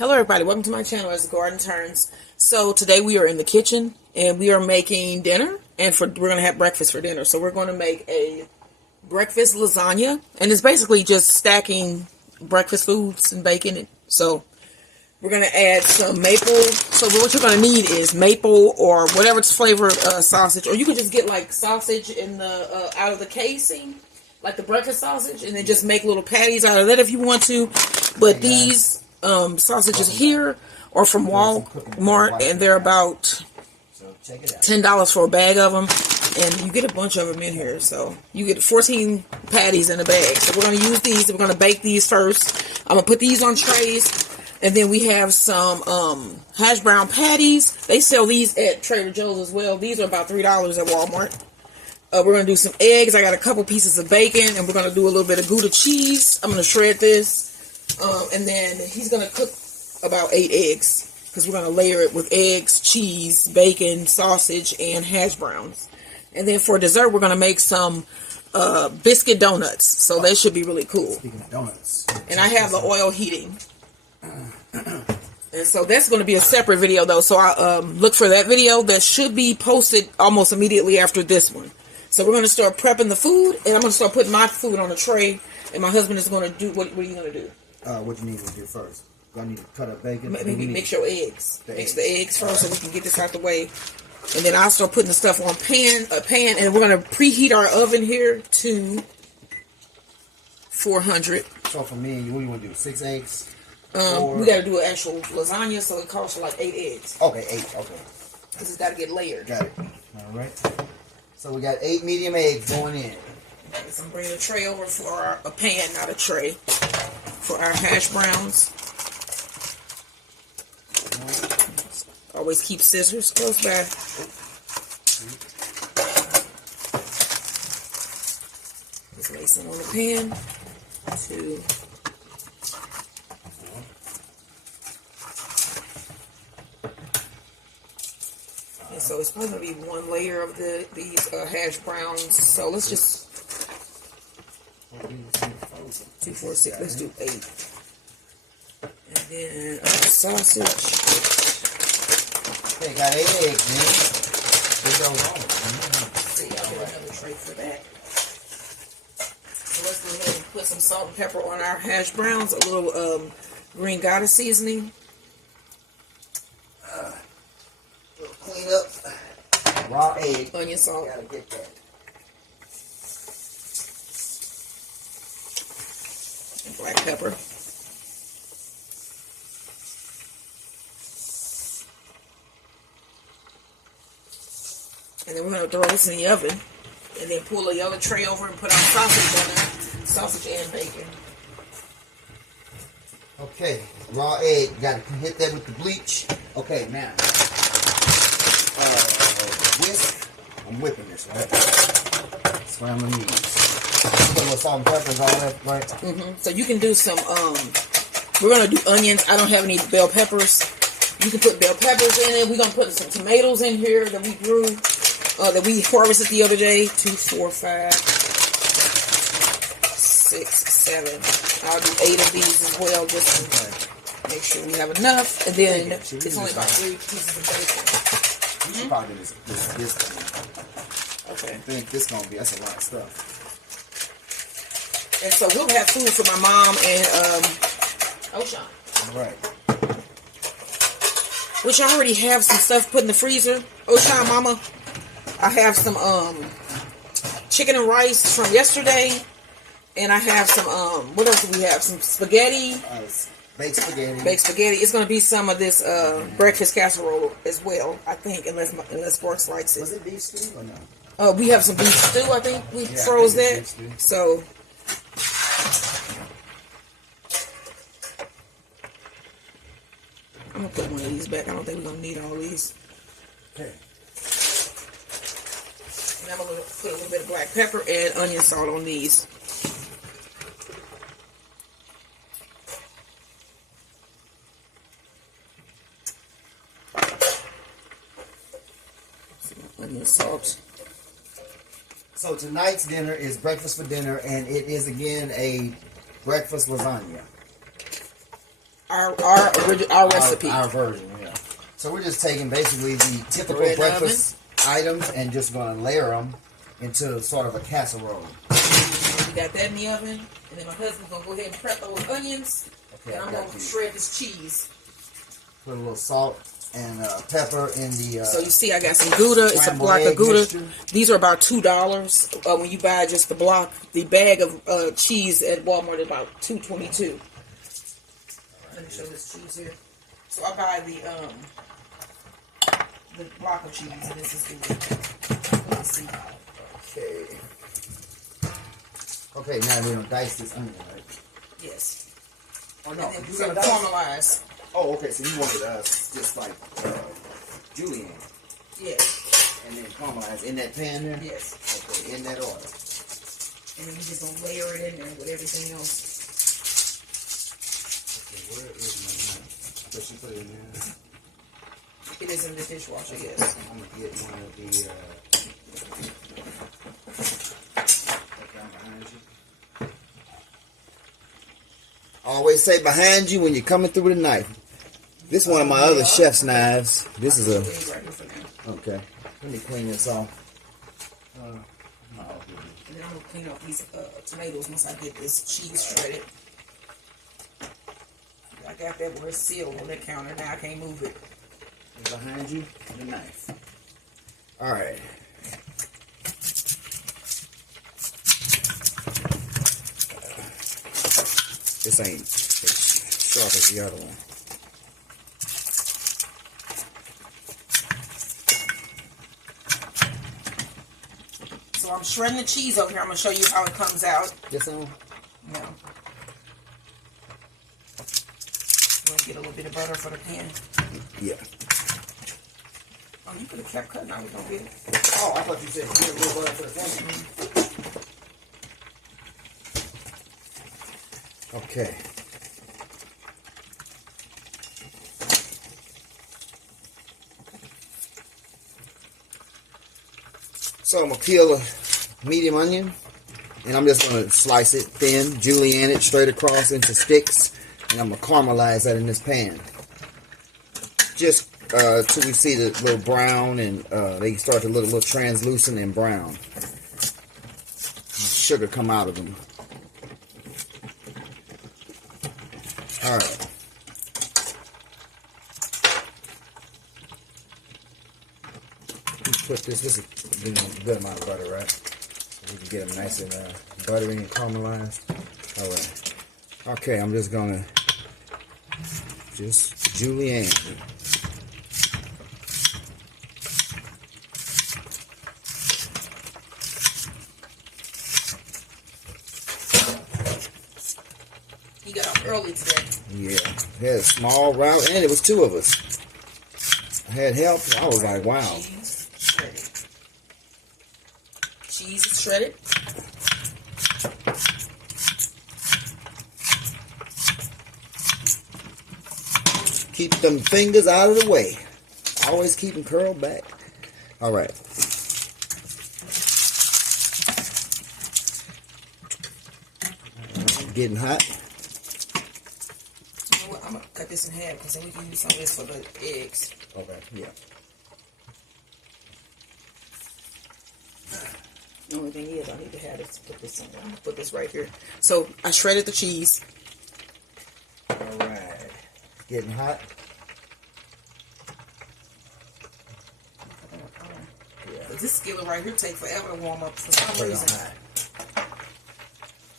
Hello everybody, welcome to my channel as the garden turns. So today we are in the kitchen and we are making dinner, and we're going to have breakfast for dinner. So we're going to make a breakfast lasagna, and it's basically just stacking breakfast foods and bacon. So we're going to add some maple. So what you're going to need is maple or whatever flavored sausage, or you could just get like sausage in the out of the casing, like the breakfast sausage, and then just make little patties out of that if you want to. But these sausages here are from Walmart, and they're about $10 for a bag of them, and you get a bunch of them in here. So you get 14 patties in a bag. So we're going to use these. We're going to bake these first. I'm going to put these on trays, and then we have some Hashbrown patties. They sell these at Trader Joe's as well. These are about $3 at Walmart. We're going to do some eggs. I got a couple pieces of bacon, and we're going to do a little bit of Gouda cheese. I'm going to shred this. And then he's going to cook about 8 eggs, because we're going to layer it with eggs, cheese, bacon, sausage, and hash browns. And then for dessert, we're going to make some biscuit donuts. So that should be really cool. Speaking of donuts. And I have the oil heating. And so that's going to be a separate video, though. So I look for that video. That should be posted almost immediately after this one. So we're going to start prepping the food, and I'm going to start putting my food on a tray. And my husband is going to do, what are you going to do? What you need to do first? Gonna need to cut up bacon. Maybe mix your eggs. Mix the eggs first, so we can get this out the way. And then I'll start putting the stuff on a pan, and we're gonna preheat our oven here to 400. So for me and you, what do you want to do? 6 eggs? We gotta do an actual lasagna, so it calls for like 8 eggs. Okay, 8. Okay. This has got to get layered. Got it. All right. So we got 8 medium eggs going in. So I'm bringing a tray over for a pan, not a tray, for our hash browns. Always keep scissors close by. Just lay some on the pan. 2. And so it's probably going to be 1 layer of these hash browns. So let's just 2, 4, 6. Let's do 8. And then sausage. Okay, got 8 eggs, man. See, I'll get another tray for that. So let's go ahead and put some salt and pepper on our hash browns. A little green Gouda seasoning. Little clean up. Raw egg. Onion salt. Gotta get that. And black pepper. And then we're going to throw this in the oven. And then pull the other tray over and put our sausage on it. Sausage and bacon. Okay, raw egg. Gotta hit that with the bleach. Okay, now. Whisk. I'm whipping this, right? Scrambling these. Put a little salt and pepper, all that, right? So you can do some, we're going to do onions. I don't have any bell peppers. You can put bell peppers in it. We're going to put some tomatoes in here that we grew, that we harvested the other day. 2, 4, 5, 6, 7. I'll do 8 of these as well, just to make sure we have enough. And then it's only about 3 pieces of bacon. You should probably do this. Okay. I think this is going to be, that's a lot of stuff. And so we'll have food for my mom and Oshan. All right. Which I already have some stuff put in the freezer. Oshan, mama, I have some chicken and rice from yesterday. And I have some, what else do we have? Some spaghetti. Baked spaghetti. Baked spaghetti. It's going to be some of this breakfast casserole as well, I think, unless Brooks likes it. Was it beef stew or no? We have some beef stew, I think. We froze that. So I'm going to put one of these back. I don't think we're going to need all these. Okay. And I'm going to put a little bit of black pepper and onion salt on these. Some onion salt. So tonight's dinner is breakfast for dinner, and it is again a breakfast lasagna. our recipe. Our version, yeah. So we're just taking basically the typical Bread breakfast items and just going to layer them into sort of a casserole. We got that in the oven, and then my husband's gonna go ahead and prep those onions, Okay, and I'm gonna shred this cheese. Put a little salt and pepper in the. So you see, I got some Gouda. It's a block of Gouda. Mixture. These are about $2. When you buy just the block, the bag of cheese at Walmart is about $2.22. Let me show this cheese here. So I buy the block of cheese, and this is Gouda. Let's see. Okay. Okay, now we're gonna dice this onion, right? Yes. Oh no, And then you we're gonna caramelize. Oh, okay. So you wanted us just like julienne, Yes. and then caramelize in that pan there. Yes. Okay, in that order. And then we're just gonna layer it in there with everything else. Okay, where is my knife? I bet you put it in there. It is in the dishwasher, yes. I'm gonna get one of the. Behind you. Always say behind you when you're coming through with a knife. This is one of my other chef's knives. This is a. Okay. Let me clean this off. And then I'm gonna clean up these tomatoes once I get this cheese shredded. I got that where it's sealed on that counter. Now I can't move it. Behind you, the knife. All right. This ain't as sharp as the other one. So I'm shredding the cheese over here. I'm gonna show you how it comes out. This one? No. We'll get a little bit of butter for the pan. Yeah. Oh, you could have kept cutting. I was gonna get it. Oh, I thought you said get a little butter for the pan. Okay. So I'm gonna peel a medium onion, and I'm just gonna slice it thin, julienne it straight across into sticks, and I'm gonna caramelize that in this pan. Just till we see the little brown and they start to look a little translucent and brown. Sugar come out of them. All right. Put this is a good amount of butter, right? So we can get them nice and buttery and caramelized. All right. Okay, I'm just gonna julienne. You got up early today. Yeah, we had a small route, and it was two of us. I had help. I was like, wow. Cheese shredded. Cheese is shredded. Keep them fingers out of the way. Always keep them curled back. All right. Getting hot. You know what? I'm gonna cut this in half because then we can use some of this for the eggs. Okay, yeah. The only thing is I need to have this, put this in there. I'm gonna put this right here. So I shredded the cheese. All right. Getting hot. Yeah. This skillet right here take forever to warm up for some reason.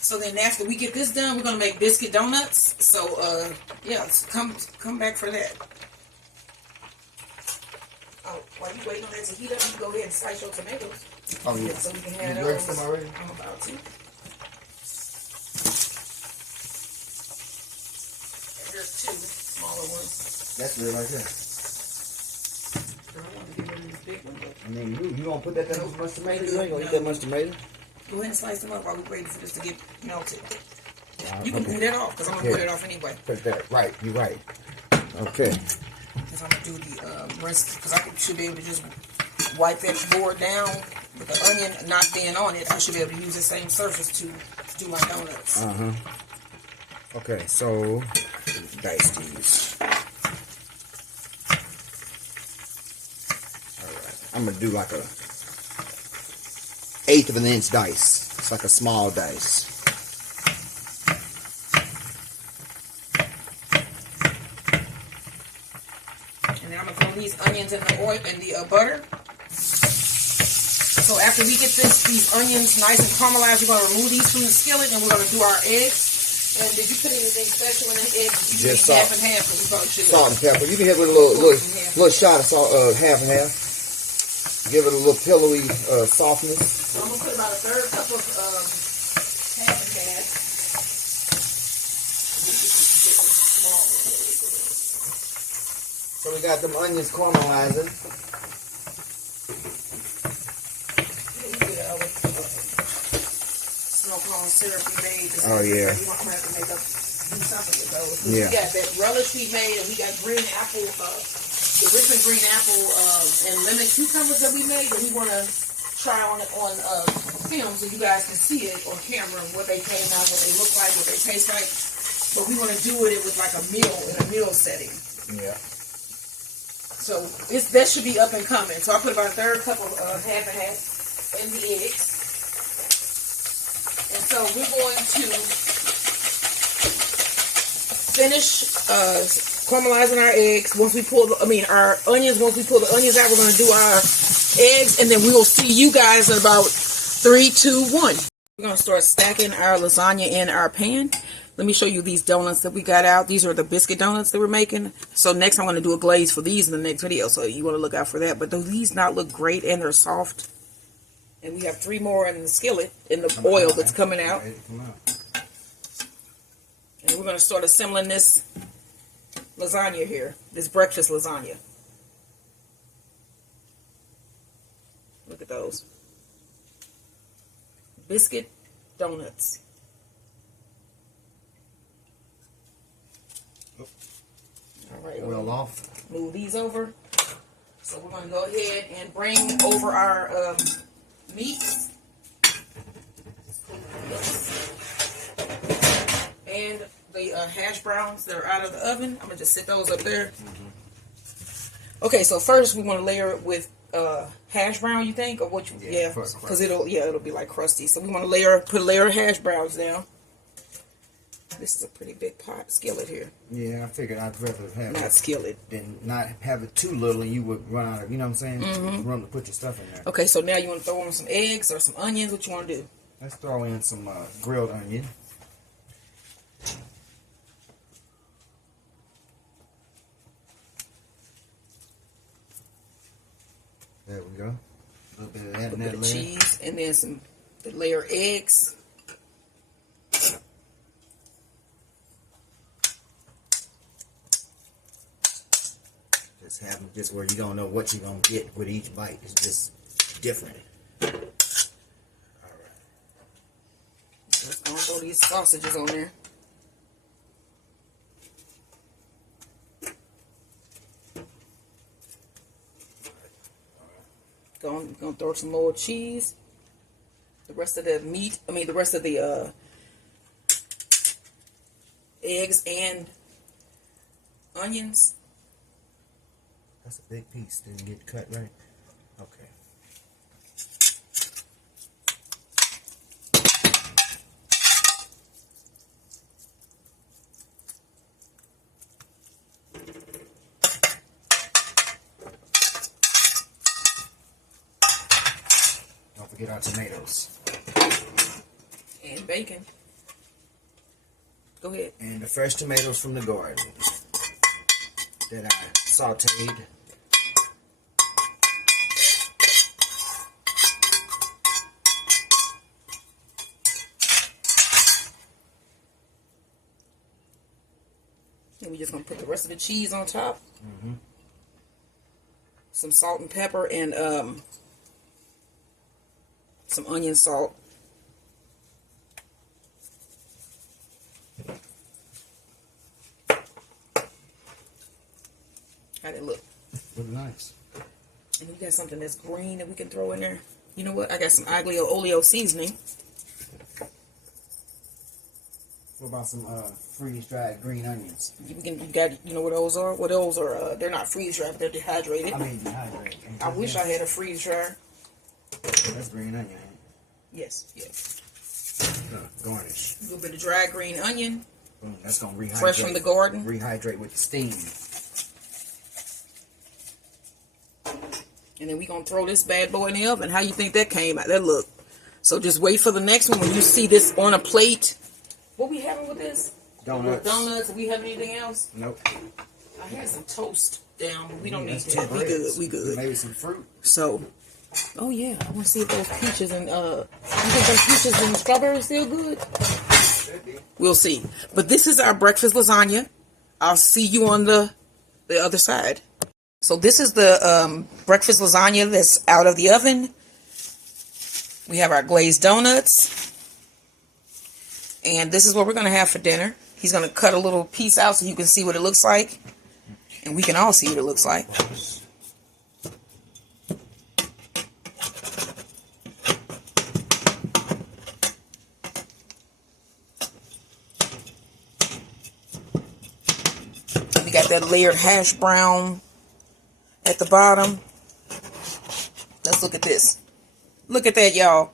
So then after we get this done, we're gonna make biscuit donuts. So yeah, come back for that. Oh, while you waiting on that to heat up, you can go ahead and slice your tomatoes. Oh yeah. So we can have you those. them already? I'm about to. There's two smaller ones. That's real right there. I want to get rid of this big one, but I mean, you gonna put that much tomato? You ain't gonna eat that much tomato? go ahead and slice them up while we're waiting for this to get melted. Wow, You can okay. put that off because I'm gonna put it off anyway. Put that right. You're right. Okay. Because I'm gonna do the rinse. Because I should be able to just wipe that board down with the onion not being on it. I should be able to use the same surface to do my donuts. Okay. So dice these. Alright. I'm going to do like a 1/8 of an inch dice. It's like a small dice. And then I'm going to throw these onions in the oil and the butter. So after we get these onions nice and caramelized, we're going to remove these from the skillet and we're going to do our eggs. And did you put anything special in the eggs? Just salt. Half and half. We probably should. Salt and pepper. You can have it with a little shot of salt, half and half. Give it a little pillowy softness. So I'm going to put about a 1/3 cup of half and half. So we got them onions caramelizing. Syrup we made. Oh yeah. We want to have to make up do something with those. Yeah. We got that relish we made, and we got green apple, the Richmond green apple and lemon cucumbers that we made. That we want to try on film so you guys can see it on camera what they came out, what they look like, what they taste like. But we want to do it with like a meal in a meal setting. Yeah. So that should be up and coming. So I put about a 1/3 cup of half and half in the eggs. And so we're going to finish caramelizing our eggs. Once we pull our onions, once we pull the onions out, we're going to do our eggs, and then we will see you guys in about 3, 2, 1. We're going to start stacking our lasagna in our pan. Let me show you these donuts that we got out. These are the biscuit donuts that we're making. So next I'm going to do a glaze for these in the next video, so you want to look out for that. But these not look great, and they're soft. And we have 3 more in the skillet, in the oil that's coming out. And we're going to start assembling this lasagna here, this breakfast lasagna. Look at those. Biscuit donuts. All right. Well off. Move these over. So we're going to go ahead and bring over our meats and the hash browns that are out of the oven. I'm gonna just set those up there. Okay, so first we want to layer it with hash brown. You think, or what? Yeah, because it'll be like crusty. So we want to put a layer of hash browns down. This is a pretty big pot skillet here. Yeah, I figured I'd rather have not skillet than not have it too little, and you would run out of, you know what I'm saying? Run to put your stuff in there. Okay, so now you want to throw in some eggs or some onions. What you want to do? Let's throw in some grilled onion. There we go. A little bit of that in that layer. Cheese, and then the layer eggs. Have them just where you don't know what you're going to get with each bite. It's just different. Alright. Let's go and throw these sausages on there. Gonna throw some more cheese. The rest of the meat, the rest of the eggs and onions. That's a big piece. Didn't get cut right. Okay. Don't forget our tomatoes. And bacon. Go ahead. And the fresh tomatoes from the garden that I sauteed. And we're just going to put the rest of the cheese on top. Some salt and pepper and some onion salt. How'd it look? Look nice. And we got something that's green that we can throw in there. You know what? I got some aglio olio seasoning. What about some freeze-dried green onions? You know what those are? What those are? They're not freeze-dried, but they're dehydrated. I mean dehydrated. I wish I had a freeze dryer. That's green onion, ain't it? Yes, yes. Garnish. A little bit of dried green onion. Boom, that's gonna rehydrate. Fresh from the garden. Rehydrate with the steam. And then we're going to throw this bad boy in the oven. How you think that came out? That look. So just wait for the next one. When you see this on a plate. What we having with this? Donuts. Donuts. We have anything else? Nope. I had some toast down, but we don't need That's that. We good. We good. Maybe some fruit. So, oh yeah. I want to see if those peaches and, you think those peaches and strawberries still good? We'll see. But this is our breakfast lasagna. I'll see you on the other side. So this is the breakfast lasagna that's out of the oven. We have our glazed donuts. And this is what we're going to have for dinner. He's going to cut a little piece out so you can see what it looks like. And we can all see what it looks like. We got that layered hash brown at the bottom. Let's look at this. Look at that, y'all.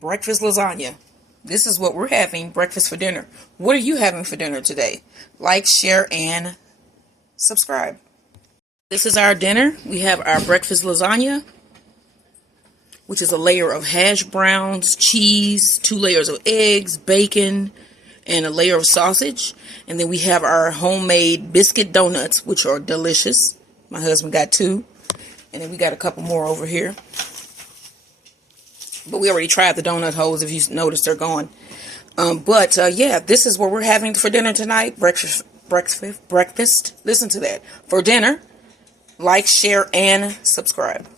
Breakfast lasagna. This is what we're having breakfast for dinner. What are you having for dinner today? Like, share, and subscribe. This is our dinner. We have our breakfast lasagna, which is a layer of hash browns, cheese, 2 layers of eggs, bacon, and a layer of sausage. And then we have our homemade biscuit donuts, which are delicious. My husband got 2. And then we got a couple more over here. But we already tried the donut holes. If you noticed, they're gone. Yeah, this is what we're having for dinner tonight. Breakfast. Listen to that. For dinner, like, share, and subscribe.